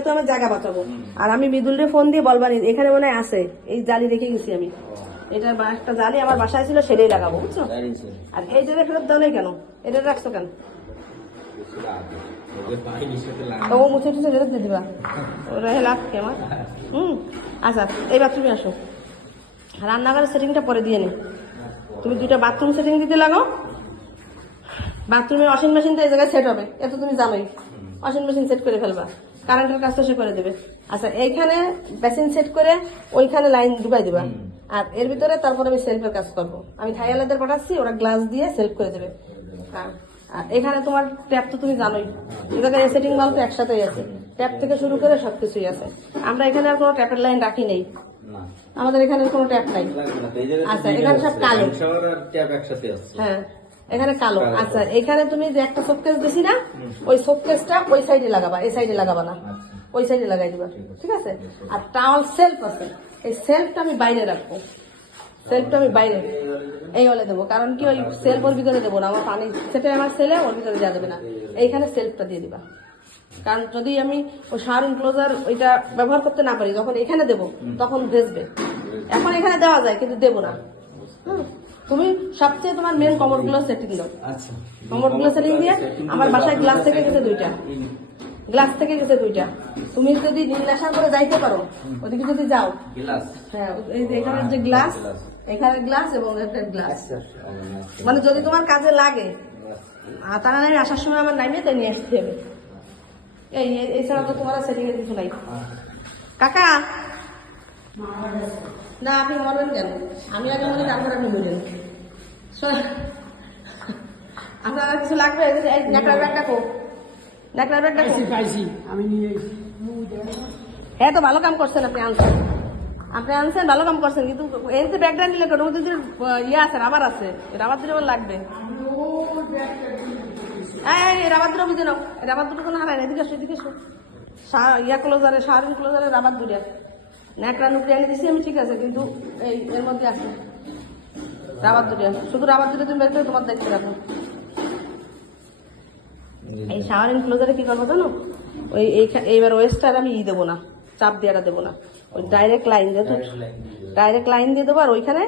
যেহেতু আমার জায়গা বাঁচাবো। আর আমি মৃদুলরে ফোন দিয়ে বলবানি এখানে মনে হয় আছে, এই জালি রেখে গেছি আমি, এটার একটা জালি আমার বাসায় ছিল, সেটাই লাগাবো, বুঝছো? আর এই জায়গায় ফেরত দাও নাই কেন, এটা রাখছো কেন? ও মুছে টুছে ফেরত দিয়ে দিবা, ওরা লাগছে আমার। আচ্ছা এই বাথরুমে আসো, রান্নাঘরের সেটিংটা পরে দিয়ে নি। তুমি দুইটা বাথরুম সেটিং দিতে লাগো। বাথরুমের ওয়াশিং মেশিনটা এই জায়গায় সেট হবে, এত তুমি জানোই। ওয়াশিং মেশিন সেট করে ফেলবা, কারেন্টের কাজটা সে করে দেবে। আচ্ছা এইখানে বেসিন সেট করে ওইখানে লাইন ঢুকাই দিবা। আর এর ভিতরে তারপর আমি সেলফের কাজ করবো। আমি থাইয়ালাদের পাঠাচ্ছি, ওরা গ্লাস দিয়ে সেলফ করে দেবে। আর এখানে তোমার ট্যাপ তো তুমি জানোই, এই জায়গায় সেটিং মাল তো একসাথেই আছে, ট্যাপ থেকে শুরু করে সবকিছুই আছে। আমরা এখানে আর কোনো ট্যাপের লাইন রাখি নেই, আমাদের এখানে কোনো ট্যাপ নাই। আচ্ছা এখানে সব কালো, হ্যাঁ এখানে কালো। আচ্ছা এখানে তুমি যে একটা শোকেস দিছি না, ওই শোকেসটা ওই সাইডে লাগাবা, এই সাইডে লাগাবা না, ওই সাইডে লাগাই দিবা, ঠিক আছে? আর টাওয়াল সেলফ আছে, এই সেলফটা আমি বাইরে রাখবো, সেলফটা আমি বাইরে এই হলে দেবো। কারণ কি ওই সেলফ ওর ভিতরে দেবো না, আমার পানি সেটা আমার সেলে ওর ভিতরে দেওয়া যাবে না, এইখানে সেলফটা দিয়ে দিবা। কারণ যদি আমি ওই শাওয়ার এনক্লোজার ওইটা ব্যবহার করতে না পারি, যখন এখানে দেবো তখন ভেসবে। এখন এখানে দেওয়া যায় কিন্তু দেবো না। তুমি সবচেয়ে তোমার মেন কমোড গুলো সেটিং দাও। কমোড গুলো সেটিং দিয়ে, আমার বাসায় গ্লাস থেকে গেছে দুইটা, গ্লাস থেকে গেছে দুইটা। তুমি যদি নীলাশা করে যাইতে পারো, ওদিকে যদি যাও, হ্যাঁ এই যে এখানে যে গ্লাস, এখানে গ্লাস এবং একটা গ্লাস, মানে যদি তোমার কাজে লাগে। আর তারা নাই আসার সময় আমার নামিয়ে তাই নিয়ে আসতে হবে। এই ছাড়া তো তোমার সেটিং এর কিছু নাই। কাকা না, আপনি মরবেন কেন? আমি আগে মনে তারপর আপনি বললেন। আপনার আর কিছু লাগবে? নেকড়ার ব্যাগটা কো, নেকড়ার ব্যাগটা আমি নিয়ে। হ্যাঁ তো ভালো কাম করছেন, আপনি আনছেন, আপনি আনছেন ভালো কাম করছেন। কিন্তু এই যে ব্যাগটা নিলে কেন, ওদের যে ইয়ে আছে, রাবার আছে, রাবার দিলে লাগবে। এই রাবার দুটো বুঝে নাও, রাবার দুটো কোনো হারায় না। এদিকে আসো, এদিকে এসো। ইয়া ক্লোজারে, শাওয়ার ক্লোজারে রাবার দুটো ন্যাকড়া নুকড়ি এনে দিছি আমি, ঠিক আছে? কিন্তু এই এর মধ্যে আছে রাবার দুটো, শুধু রাবার দুটো তুমি বের করে তোমার দেখতে রাখো। এই শাওয়ার এনক্লোজারে কি করবো জানো? ওই এইবার ওয়েস্টার আমি দেবো না, চাপ দিয়েটা দেবো না, ওই ডাইরেক্ট লাইন দিয়ে, ডাইরেক্ট লাইন দিয়ে দেবো। আর ওইখানে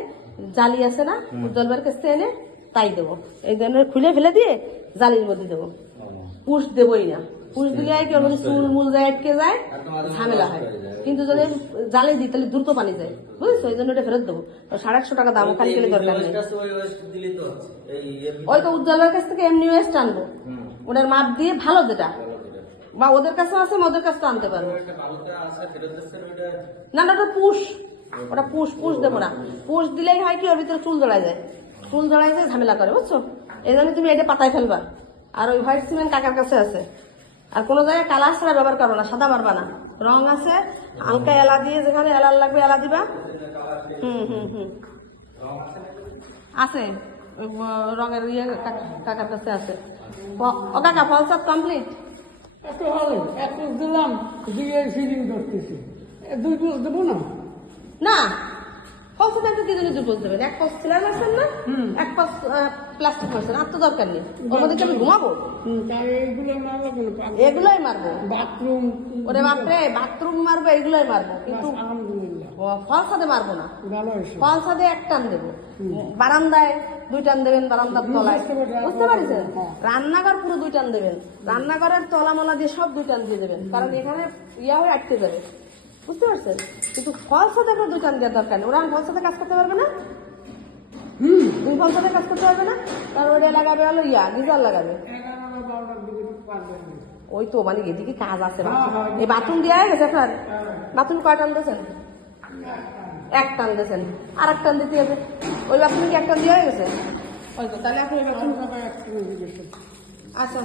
জালি আছে না, উজ্জ্বলবার কাছে এনে তাই দেবো। এই ধরনের খুলে ফেলে দিয়ে জালির মধ্যে দেবো, পুষ দেবোই না। পুষ দিলে কি ওর মধ্যে চুল মুল যায়, আটকে যায়, ঝামেলা হয়। কিন্তু যদি জালে দিই তাহলে দ্রুত পানি যায়, বুঝেছো? এই জন্য ওটা ফেরত দেবো। 150 টাকা দাম, ওখানে গেলে দরকার নেই। ওই তো উজ্জ্বলের কাছ থেকে এমনি ওয়েস্ট আনবো, ওটার মাপ দিয়ে ভালো যেটা, বা ওদের কাছে আছে ওদের কাছে আনতে পারবো। না না ওটা পুষ, ওটা পুষ, পুষ দেবো না। পুষ দিলেই হয় কি ওর ভিতরে চুল জড়ায় যায়, চুল জড়ায় যায়, ঝামেলা করে, বুঝছো? এই জন্য তুমি এটা পাতায় ফেলবা। আর ওই হোয়াইট সিমেন্ট কাকার কাছে আছে। আর কোনো জায়গায় কালার ছাড়া ব্যবহার করো না, সাদা মারবা না, রং আছে হালকা এলা দিয়ে, যেখানে এলার লাগবে এলা দিবা। আছে রঙের ইয়ে কাকার কাছে আছে। ও কাকা ফল সব কমপ্লিট? দিলাম, দিয়ে ফিলিং করতেছি, 2 ডোজ দেবো না? না, ফলস একটা কি জন্য 2 ডোজ দেবেন? 1 পাস সিলার মারছেন না, 1 পাস প্লাস্টিক মারছেন, আর তো দরকার নেই। ওর মধ্যে আমি ঘুমাবো, এগুলোই মারবো। বাথরুম, ওরে বাপরে, বাথরুম মারবো, এগুলোই মারবো। কিন্তু ফল সাথে মারবো না, ফল সাথে 1 টান দেবো। বারান্দায় 2 টান দেবেন, বারান্দার তলায়, বুঝতে পারছেন? রান্নাঘর পুরো 2 টান দেবেন, রান্নাঘরের তলা মলা দিয়ে সব 2 টান দিয়ে দেবেন, কারণ এখানে ইয়া হয়ে আটকে যাবে, বুঝতে পারছেন? কিন্তু ফল সাথে আপনার 2 টান দেওয়ার দরকার নেই। ওরা ফল সাথে কাজ করতে পারবে না, তুমি ফল সাথে কাজ করতে পারবে না। তার ওটা লাগাবে হলো ইয়া গিজার লাগাবে। ওই তো মানে এদিকে কাজ আছে। এই বাথরুম দিয়ে গেছে আপনার? বাথরুম 1 টান দিয়েছেন? 1 টান দিয়েছেন, আর 1 টান দিতে হবে। ওই বাথরুম কি 1 টান দিয়ে গেছে? হয়তো তাহলে আপনি বাথরুম আচ্ছা